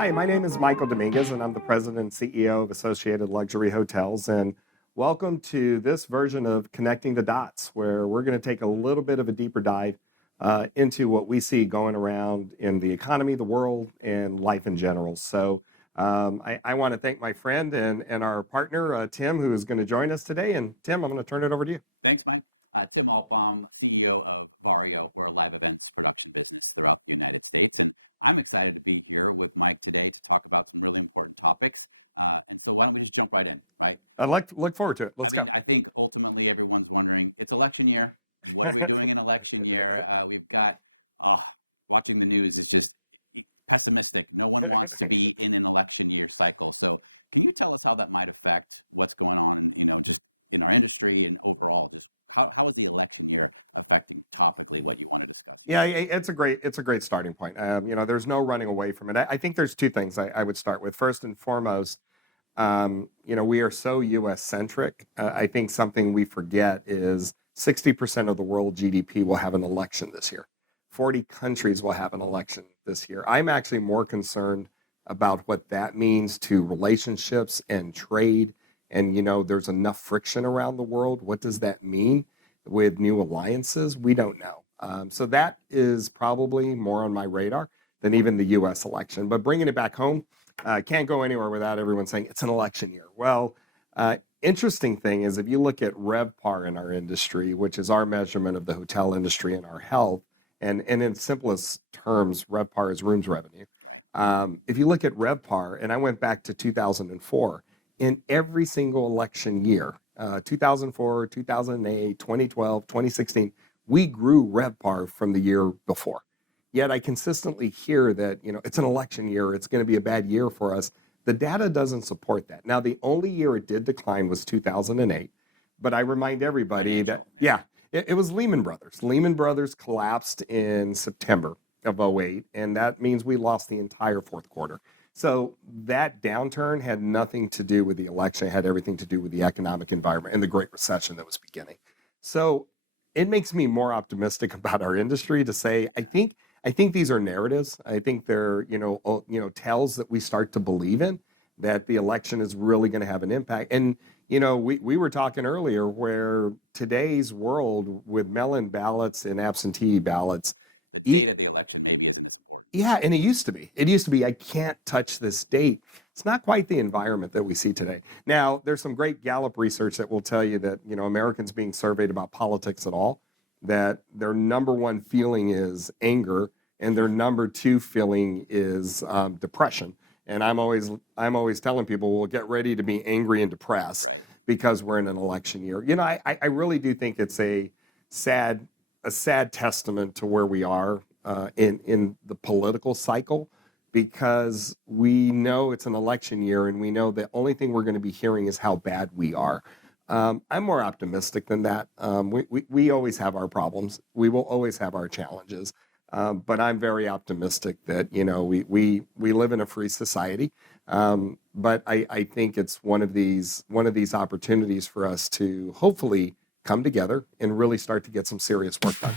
Hi, my name is Michael Dominguez, and I'm the president and CEO of Associated Luxury Hotels. And welcome to this version of Connecting the Dots, where we're going to take a little bit of a deeper dive into what we see going around in the economy, the world, and life in general. I want to thank my friend and our partner, Tim, who is going to join us today. And Tim, I'm going to turn it over to you. Thanks, man. Tim Albaum, CEO of Vario for a live events production business. I'm excited to be here with Mike today to talk about some really important topics. So why don't we just jump right in, right? I'd look forward to it. Let's go. I think ultimately everyone's wondering, it's election year. What are we doing in election year? We've got, watching the news, it's just pessimistic. No one wants to be in an election year cycle. So can you tell us how that might affect what's going on in our industry and overall? How is the election year affecting topically what you want to discuss? Yeah, it's a great starting point. There's no running away from it. I think there's two things I would start with. First and foremost, we are so U.S. centric. I think something we forget is 60% of the world GDP will have an election this year. 40 countries will have an election this year. I'm actually more concerned about what that means to relationships and trade. And, there's enough friction around the world. What does that mean with new alliances? We don't know. So that is probably more on my radar than even the U.S. election. But bringing it back home, can't go anywhere without everyone saying it's an election year. Well, interesting thing is if you look at RevPAR in our industry, which is our measurement of the hotel industry and our health, and in simplest terms, RevPAR is rooms revenue. If you look at RevPAR, and I went back to 2004, in every single election year, 2004, 2008, 2012, 2016, we grew RevPAR from the year before. Yet I consistently hear that, it's an election year, it's going to be a bad year for us. The data doesn't support that. Now, the only year it did decline was 2008. But I remind everybody that, it was Lehman Brothers. Lehman Brothers collapsed in September of 2008, and that means we lost the entire fourth quarter. So that downturn had nothing to do with the election. It had everything to do with the economic environment and the Great Recession that was beginning. So it makes me more optimistic about our industry to say, I think these are narratives. I think they're, tells that we start to believe in that the election is really going to have an impact. And, we were talking earlier where today's world with mail-in ballots and absentee ballots. The date of the election maybe isn't important. Yeah, and it used to be. It used to be, I can't touch this date. It's not quite the environment that we see today. Now, there's some great Gallup research that will tell you that, Americans being surveyed about politics at all, that their number one feeling is anger, and their number two feeling is depression. And I'm always telling people, well, get ready to be angry and depressed because we're in an election year. I really do think it's a sad testament to where we are in the political cycle, because we know it's an election year and we know the only thing we're going to be hearing is how bad we are. I'm more optimistic than that. We always have our problems. We will always have our challenges. But I'm very optimistic that, we live in a free society. But I think it's one of these opportunities for us to hopefully come together and really start to get some serious work done.